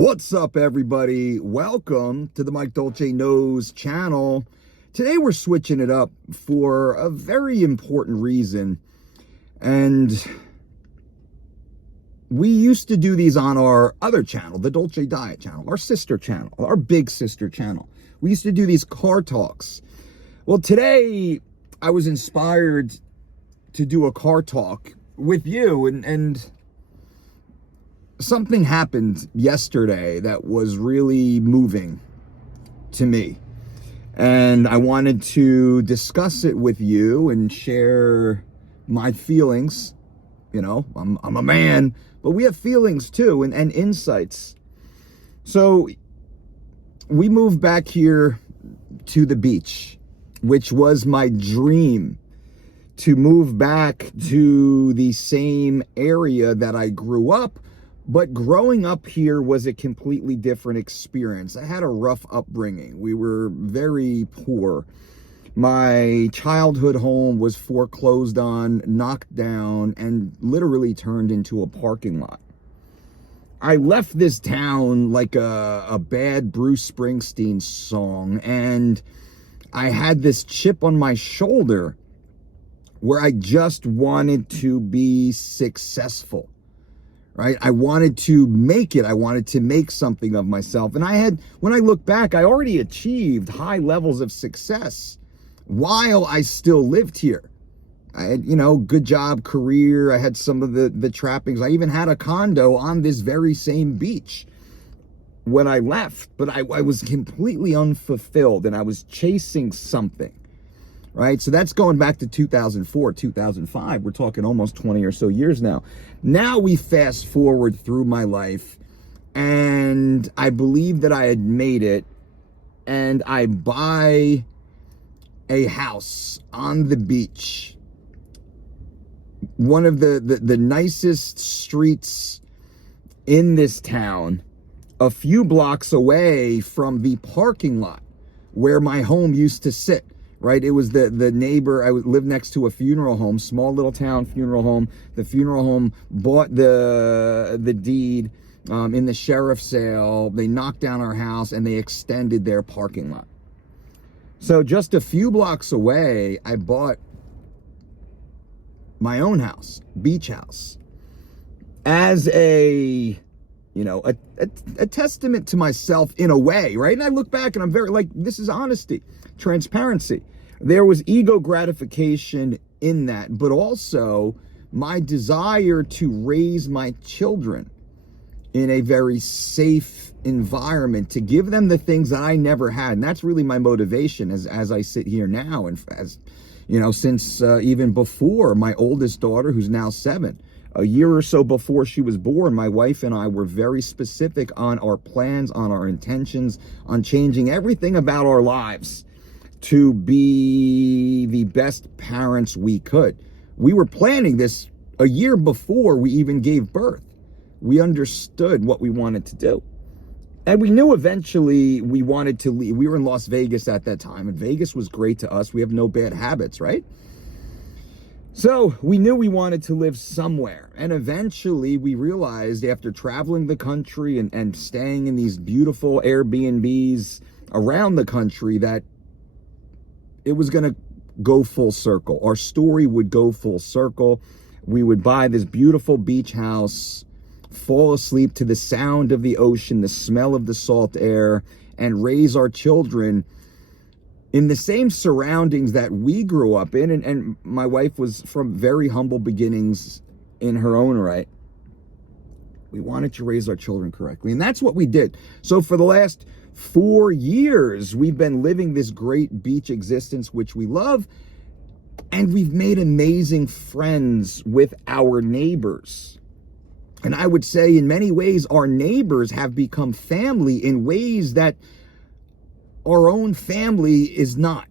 What's up, everybody? Welcome to the Mike Dolce Knows channel. Today we're switching it up for a very important reason. And we used to do these on our other channel, the Dolce Diet channel, our sister channel, our big sister channel. We used to do these car talks. Well, today I was inspired to do a car talk with you, and something happened yesterday that was really moving to me. And I wanted to discuss it with you and share my feelings. You know, I'm a man, but we have feelings too, and insights. So we moved back here to the beach, which was my dream, to move back to the same area that I grew up. But growing up here was a completely different experience. I had a rough upbringing. We were very poor. My childhood home was foreclosed on, knocked down, and literally turned into a parking lot. I left this town like a bad Bruce Springsteen song, and I had this chip on my shoulder where I just wanted to be successful. Right? I wanted to make it. I wanted to make something of myself. And when I look back, I already achieved high levels of success while I still lived here. I had, good job, career. I had some of the trappings. I even had a condo on this very same beach when I left. But I was completely unfulfilled, and I was chasing something. Right? So that's going back to 2004, 2005. We're talking almost 20 or so years now. Now we fast forward through my life, and I believe that I had made it, and I buy a house on the beach. One of the nicest streets in this town, a few blocks away from the parking lot where my home used to sit. Right, it was the neighbor. I lived next to a funeral home, small little town funeral home. The funeral home bought the deed in the sheriff's sale. They knocked down our house and they extended their parking lot. So just a few blocks away, I bought my own house, beach house, as a testament to myself in a way, right? And I look back and I'm very this is honesty, transparency. There was ego gratification in that, but also my desire to raise my children in a very safe environment, to give them the things that I never had. And that's really my motivation as I sit here now. And as since even before my oldest daughter, who's now 7, a year or so before she was born, my wife and I were very specific on our plans, on our intentions, on changing everything about our lives to be the best parents we could. We were planning this a year before we even gave birth. We understood what we wanted to do. And we knew eventually we wanted to leave. We were in Las Vegas at that time, and Vegas was great to us. We have no bad habits, right? So we knew we wanted to live somewhere. And eventually we realized, after traveling the country and staying in these beautiful Airbnbs around the country, that it was going to go full circle. Our story would go full circle. We would buy this beautiful beach house, fall asleep to the sound of the ocean, the smell of the salt air, and raise our children in the same surroundings that we grew up in. And my wife was from very humble beginnings in her own right. We wanted to raise our children correctly, and that's what we did. So for the last 4 years, we've been living this great beach existence, which we love, and we've made amazing friends with our neighbors. And I would say in many ways, our neighbors have become family in ways that our own family is not.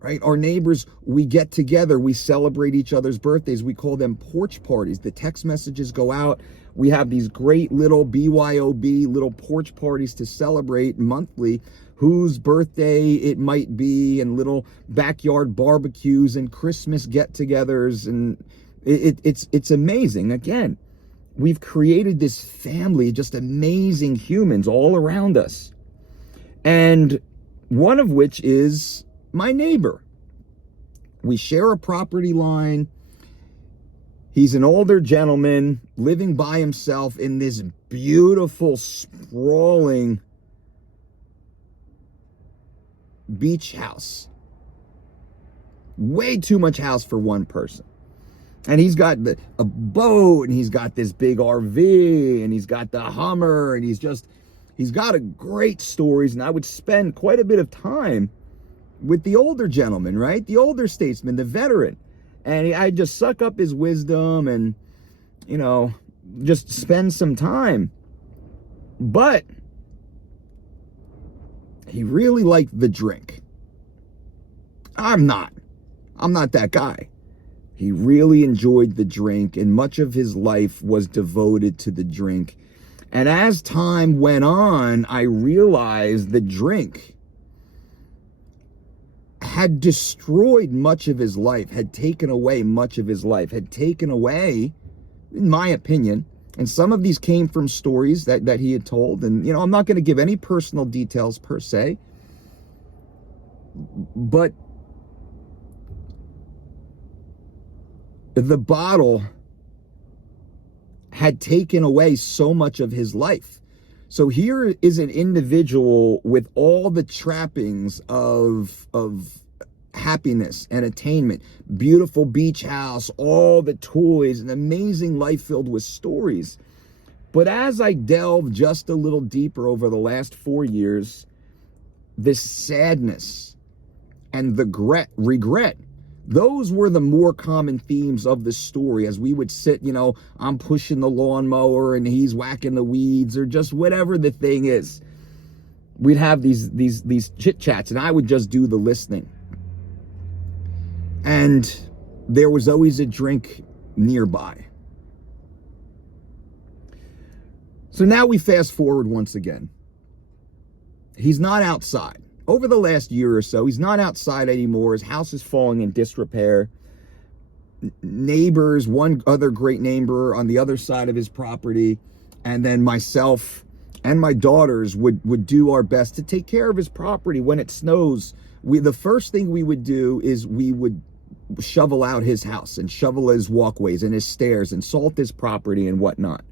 Right? Our neighbors, we get together, we celebrate each other's birthdays. We call them porch parties. The text messages go out. We have these great little BYOB, little porch parties to celebrate monthly whose birthday it might be, and little backyard barbecues and Christmas get-togethers. And it's amazing. Again, we've created this family, just amazing humans all around us. And one of which is my neighbor. We share a property line. He's an older gentleman living by himself in this beautiful, sprawling beach house. Way too much house for one person. And he's got a boat, and he's got this big RV, and he's got the Hummer, and he's got a great stories. And I would spend quite a bit of time with the older gentleman, right? The older statesman, the veteran. And I'd just suck up his wisdom and, just spend some time. But he really liked the drink. I'm not that guy. He really enjoyed the drink, and much of his life was devoted to the drink. And as time went on, I realized the drink had destroyed much of his life, had taken away much of his life, had taken away, in my opinion, and some of these came from stories that he had told. And, I'm not going to give any personal details per se, but the bottle had taken away so much of his life. So here is an individual with all the trappings of happiness and attainment, beautiful beach house, all the toys, an amazing life filled with stories. But as I delved just a little deeper over the last 4 years, this sadness and the regret, those were the more common themes of the story. As we would sit, I'm pushing the lawnmower and he's whacking the weeds, or just whatever the thing is. We'd have these chit chats, and I would just do the listening. And there was always a drink nearby. So now we fast forward once again. He's not outside. Over the last year or so, he's not outside anymore. His house is falling in disrepair. Neighbors, one other great neighbor on the other side of his property, and then myself and my daughters would do our best to take care of his property. When it snows, the first thing we would do is we would shovel out his house and shovel his walkways and his stairs and salt his property and whatnot.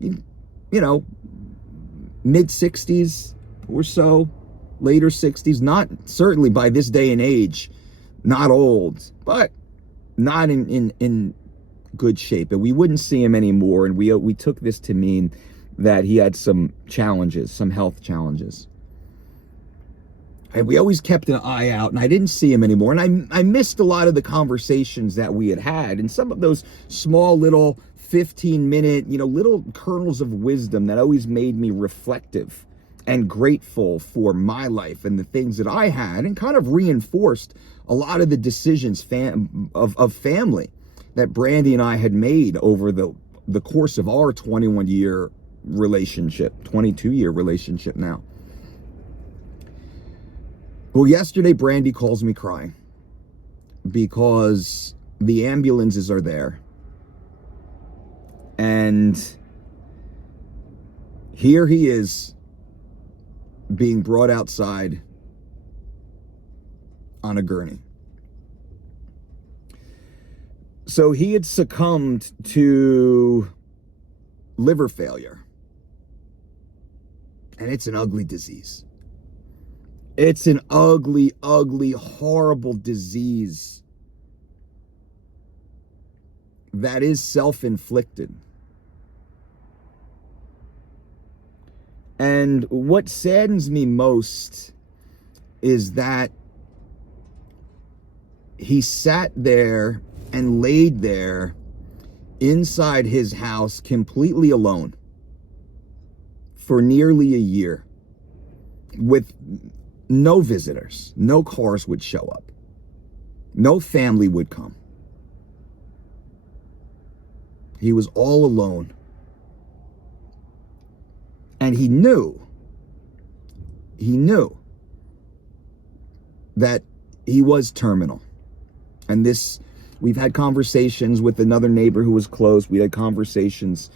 Mid-60s or so. Later 60s, not certainly by this day and age, not old, but not in good shape. And we wouldn't see him anymore. And we took this to mean that he had some challenges, some health challenges. And we always kept an eye out, and I didn't see him anymore. And I missed a lot of the conversations that we had, and some of those small little 15-minute, little kernels of wisdom that always made me reflective and grateful for my life and the things that I had, and kind of reinforced a lot of the decisions of family that Brandy and I had made over the course of our 21-year relationship, 22-year relationship now. Well, yesterday Brandy calls me crying because the ambulances are there. And here he is, being brought outside on a gurney. So he had succumbed to liver failure. And it's an ugly disease. It's an ugly, ugly, horrible disease that is self-inflicted. And what saddens me most is that he sat there and laid there inside his house completely alone for nearly a year with no visitors. No cars would show up. No family would come. He was all alone. And he knew that he was terminal. And this We've had conversations with another neighbor who was close. We had conversations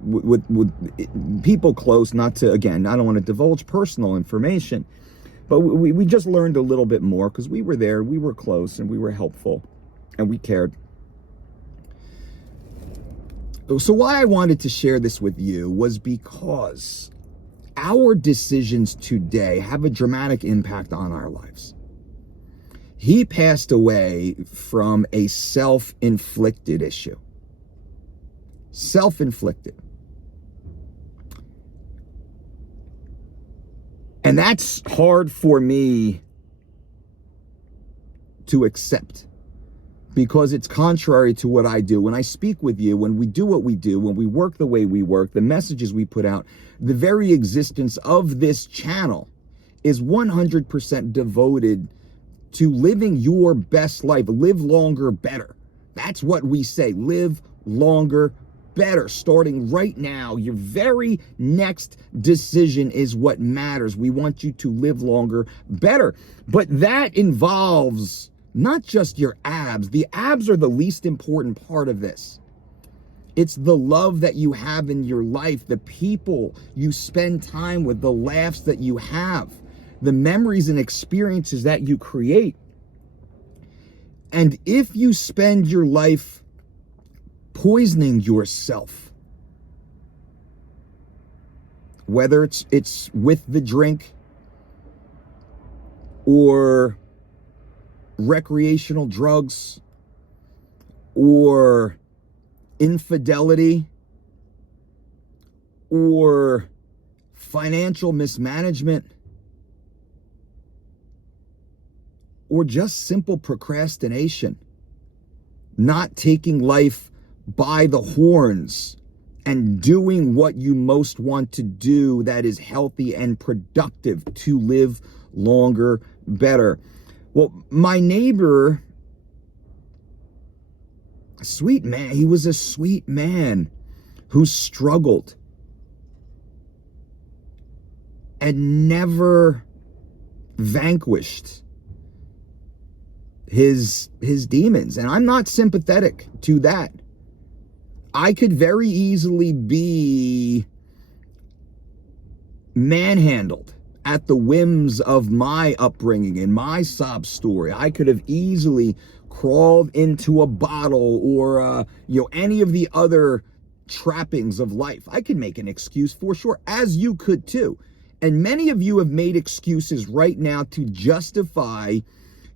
with people close, not to, again, I don't want to divulge personal information, but we just learned a little bit more because we were there, we were close, and we were helpful, and we cared. So why I wanted to share this with you was because our decisions today have a dramatic impact on our lives. He passed away from a self-inflicted issue. Self-inflicted. And that's hard for me to accept because it's contrary to what I do. When I speak with you, when we do what we do, when we work the way we work, the messages we put out, the very existence of this channel is 100% devoted to living your best life. Live longer, better. That's what we say. Live longer, better. Starting right now, your very next decision is what matters. We want you to live longer, better. But that involves not just your abs. The abs are the least important part of this. It's the love that you have in your life, the people you spend time with, the laughs that you have, the memories and experiences that you create. And if you spend your life poisoning yourself, whether it's with the drink or recreational drugs or infidelity or financial mismanagement or just simple procrastination, not taking life by the horns and doing what you most want to do that is healthy and productive to live longer, better. Well, my neighbor, sweet man, he was a sweet man who struggled and never vanquished his demons. And I'm not sympathetic to that. I could very easily be manhandled at the whims of my upbringing and my sob story. I could have easily crawled into a bottle or any of the other trappings of life. I could make an excuse for sure, as you could too. And many of you have made excuses right now to justify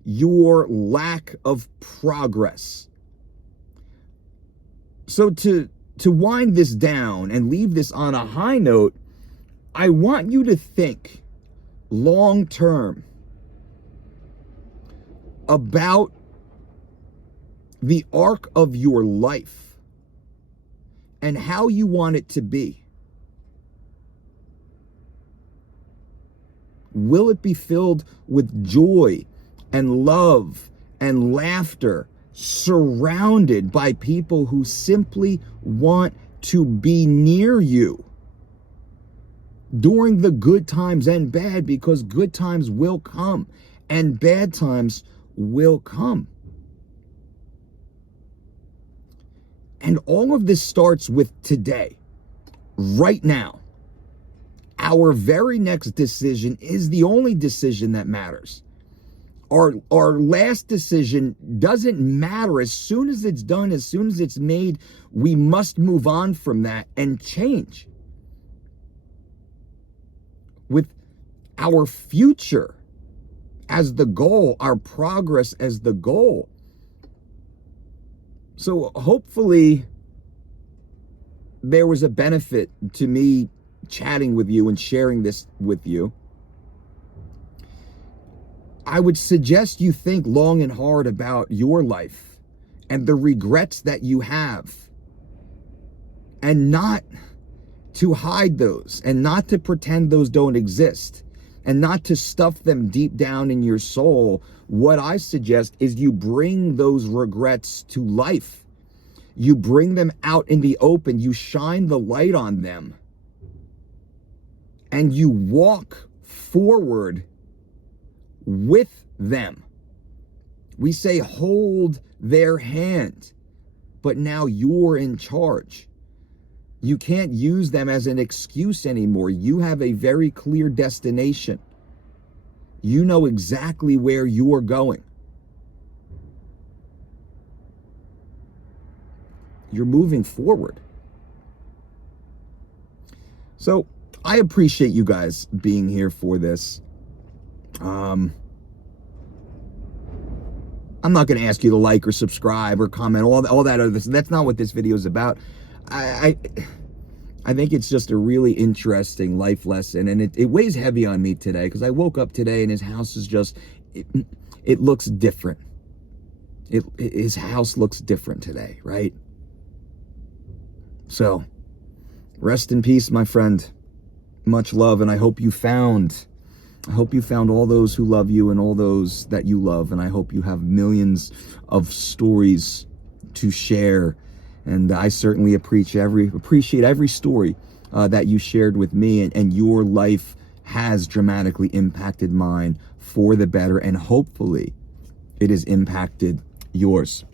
your lack of progress. So to wind this down and leave this on a high note, I want you to think long term about the arc of your life and how you want it to be. Will it be filled with joy and love and laughter, surrounded by people who simply want to be near you during the good times and bad, because good times will come and bad times will come. And all of this starts with today, right now. Our very next decision is the only decision that matters. Our last decision doesn't matter. As soon as it's done, as soon as it's made, we must move on from that and change. With our future as the goal, our progress as the goal. So hopefully there was a benefit to me chatting with you and sharing this with you. I would suggest you think long and hard about your life and the regrets that you have, and not to hide those, and not to pretend those don't exist, and not to stuff them deep down in your soul. What I suggest is you bring those regrets to life. You bring them out in the open. You shine the light on them. And you walk forward with them. We say hold their hand, but now you're in charge. You can't use them as an excuse anymore. You have a very clear destination. You know exactly where you're going. You're moving forward. So I appreciate you guys being here for this. I'm not going to ask you to like or subscribe or comment, all that other. That's not what this video is about. I think it's just a really interesting life lesson, and it weighs heavy on me today because I woke up today and his house is just, it looks different. His house looks different today, right? So, rest in peace, my friend. Much love, and I hope you found all those who love you and all those that you love, and I hope you have millions of stories to share. And I certainly appreciate every story that you shared with me, and your life has dramatically impacted mine for the better, and hopefully it has impacted yours.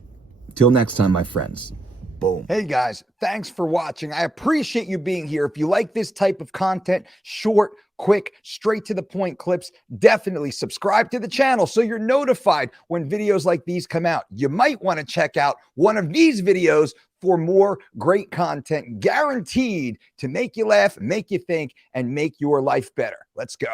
Till next time, my friends. Boom. Hey guys, thanks for watching. I appreciate you being here. If you like this type of content, short, quick, straight to the point clips, definitely subscribe to the channel so you're notified when videos like these come out. You might want to check out one of these videos for more great content guaranteed to make you laugh, make you think, and make your life better. Let's go.